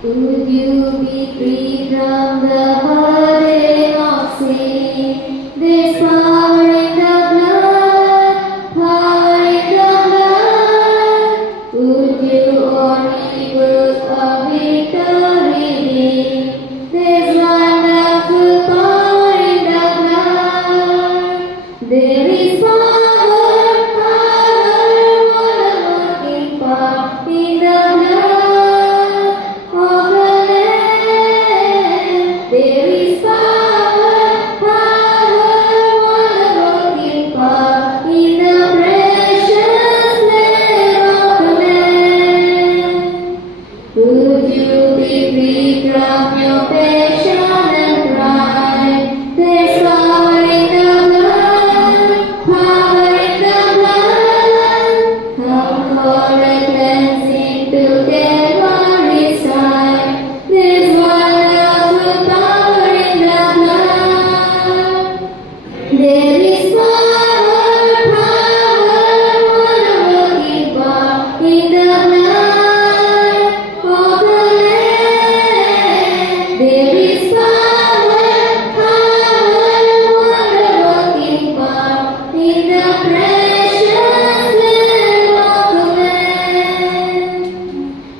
Would you be free from the burden of sin? There's power in the blood, power in the blood. Would you only put a victory in? There's wonderful power in the blood. There is power, power, wonder-working power in the blood of the Lamb. There is power, power, wonder-working power in the precious name of the Lamb. Would you be free from your passion and pride? There's power in the blood, power in the blood. Come for a cleansing to Calvary's side. There's wonderful power in the blood. There is power, power, wonder-working power in the blood of the Lamb. There is power, power, wonder-working power in the precious name of the Lamb.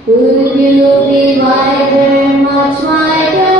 Would you be wider, much wider?